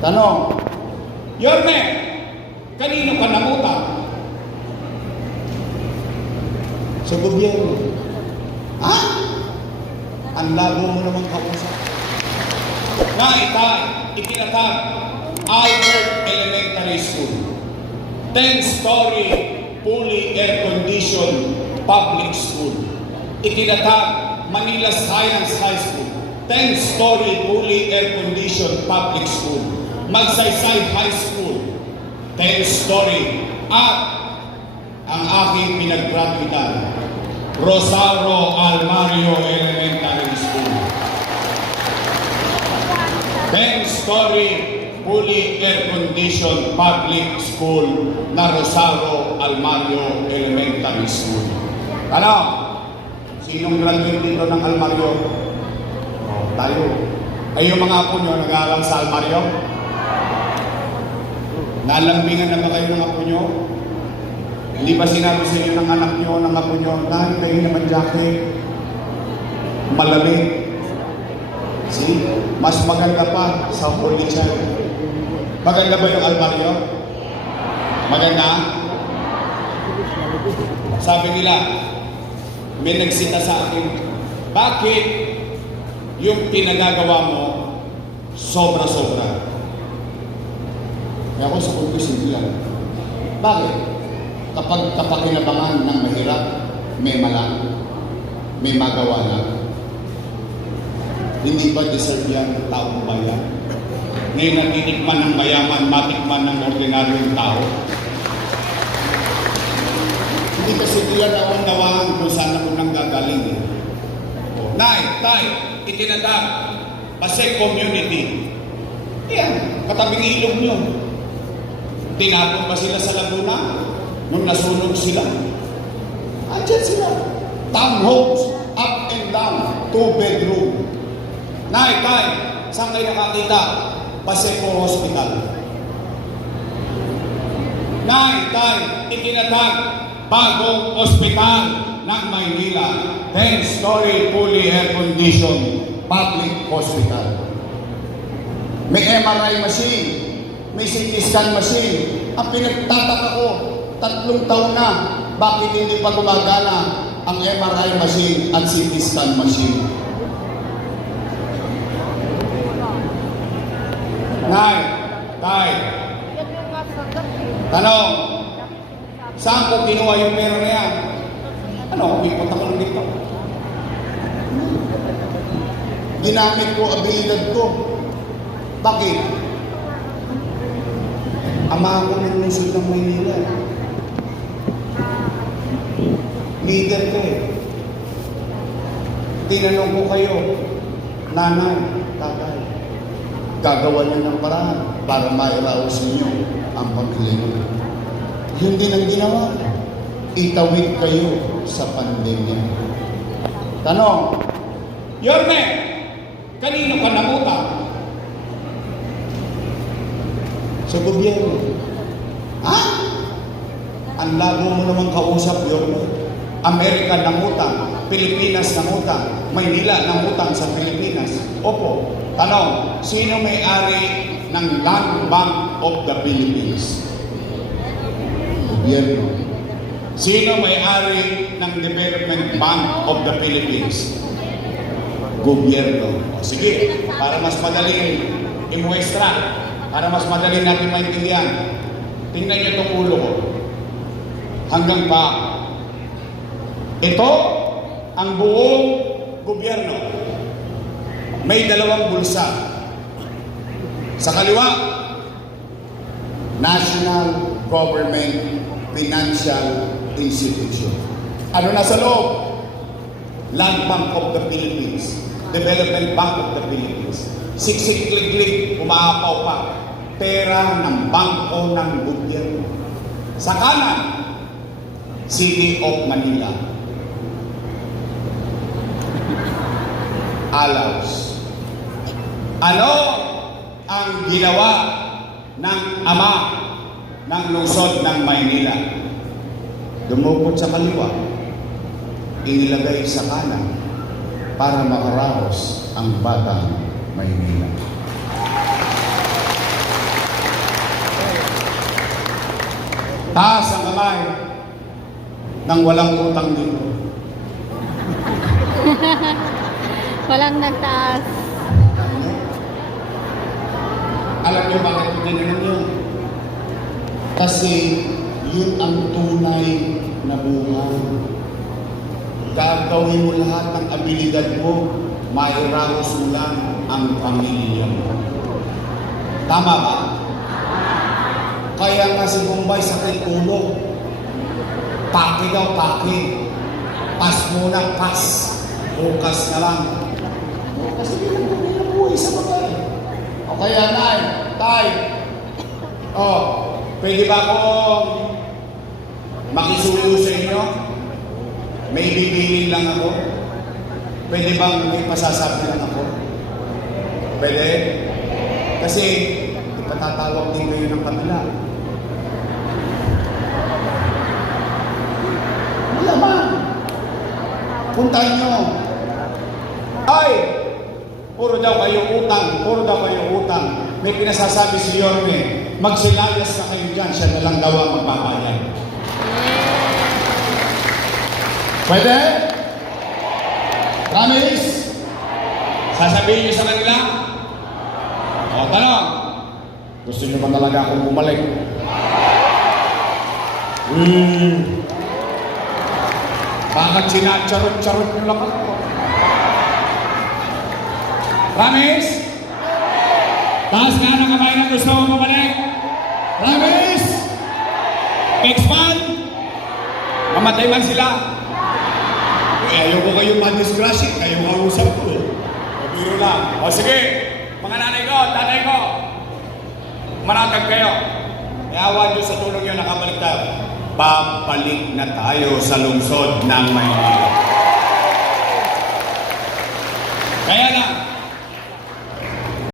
Tanong, Yorme, kanino ka nangutang? Sa gobyerno. Ha? Ang labo mo naman kausap. Itinatag, Albert Elementary School. 10-story, fully air-conditioned public school. Itinatag, Manila Science High School. 10-story, fully air-conditioned public school. Magsaysay High School. 10-story. At ang aking pinag-graduatean, Rosario Almario Elementary School. 10-story, fully air-conditioned public school na Rosario Almario Elementary School. Ano? Sinong graduate dito ng Almario? Tayo. Ay yung mga apo nyo nag-aaral sa Almario? Nalambingan na ba kayo ng apo nyo? Hindi ba sinabi sa inyo ng anak nyo, ng apo nyo, na kayo naman jacket? Malamig. See? Mas maganda pa sa Holy Child. Maganda ba yung Almario? Maganda? Sabi nila, may nagsita sa akin, bakit yung pinagagawa mo sobra-sobra? Kaya ako sa ko simple lang. Bakit? Kapag kapakinabangan ng mahirap, may malang, may magawa lang. Hindi ba deserve yan ng taong bayan? Ngayon natitikman ng mayaman, matikman ng ordinaryong tao. Hindi kasi diyan nawan-nawaan kung saan ako nang gagaling. Tay, itinatag, Pasay Community. Yan, katabing ilog nyo. Tinapon ba sila sa Laguna? Nung nasunog sila? Andyan sila. Townhomes, up and down, 2-bedroom. Tay, saan kayo nakakita? Paseco Hospital. Tay, itinatag, bagong ospital ng Maynila. 10-story, fully air-conditioned public hospital. May MRI machine, may CT scan machine. Ang pinagtataka ko, 3 taon na, bakit hindi pa gumagana ang MRI machine at CT scan machine? Tay, tanong, saan ko kinuha yung pera na yan? Ano, ipot ako lang dito. Ginamit ko, abilidad ko. Bakit? Ama ko ng lungsod ng Maynila. Leader ko eh. Tinanong ko kayo, nanay, tatay, gagawa niyo ng paraan para mairaos niyo ang pamilya niyo. Yun din ang ginawa. Itawid kayo sa pandemya. Tanong, Yorme, kanino ka nangutang? Sa gobyerno. Ha? Ang labo mo naman kausap, Yorme. Amerika nangutang, Pilipinas nangutang, Maynila nangutang sa Pilipinas. Opo. Tanong, sino may-ari ng Land Bank of the Philippines? Gobyerno. Sino may-ari ng Development Bank of the Philippines? Gobyerno. Sige, para mas madaling imuestra, para mas madaling natin maintindihan, tingnan niyo itong ulo ko. Hanggang pa. Ito ang buong gobyerno. May 2 bulsa. Sa kaliwa, National Government Financial Institution. Ano na sa loob? Land Bank of the Philippines, Development Bank of the Philippines. Siksik-klik-klik, umaapaw pa. Pera ng bangko ng gobyerno. Sa kanan, City of Manila. Alaus. Ano ang ginawa ng ama ng lungsod ng Maynila? Dumukot sa kaliwa, inilagay sa kanan para makaraos ang batang Maynila. Taas ang kamay nang walang utang dito. Walang nagtaas. Alam niyo bakit ko ginanon yun? Kasi yun ang tunay na buhay. Gagawin mo lahat ng abilidad mo, mairaos mo lang ang pamilya mo. Tama ba? Kaya nga si Bombay sakit ulo. Paki daw, paki. Pas muna, pas. Bukas na lang. Kasi hindi lang buhay sa bagay. O kaya, Nay, Tay, pwede ba akong makisuyo sa inyo? May bibilin lang ako? Pwede bang may pasasabi lang ako? Pwede? Kasi ipatatawag din kayo ng kanila. Malamang. Puntahan nyo. Ay! Puro daw kayo utang. Puro daw kayo utang. May pinasasabi si Yorme, magsilayas na kayo dyan. Siya na lang daw ang magbabayad. Pwede? Promise? Sasabihin niyo sa kanila? O, tanong. Gusto niyo ba talaga akong bumalik? Bakit sinacharot-charot niyo lang ako? Promise? Taas nga ng kamay na gusto mo bumalik? Promise? Next month? Mamatay man sila. Ayaw ko kayong madisgrasya, kayo kausap ko. Pabiro lang. O sige, mga nanay ko, tatay ko, manatag kayo. Iawan nyo sa tulong nyo, nakabalik tayo. Babalik na tayo sa lungsod ng Maynila. Kaya na,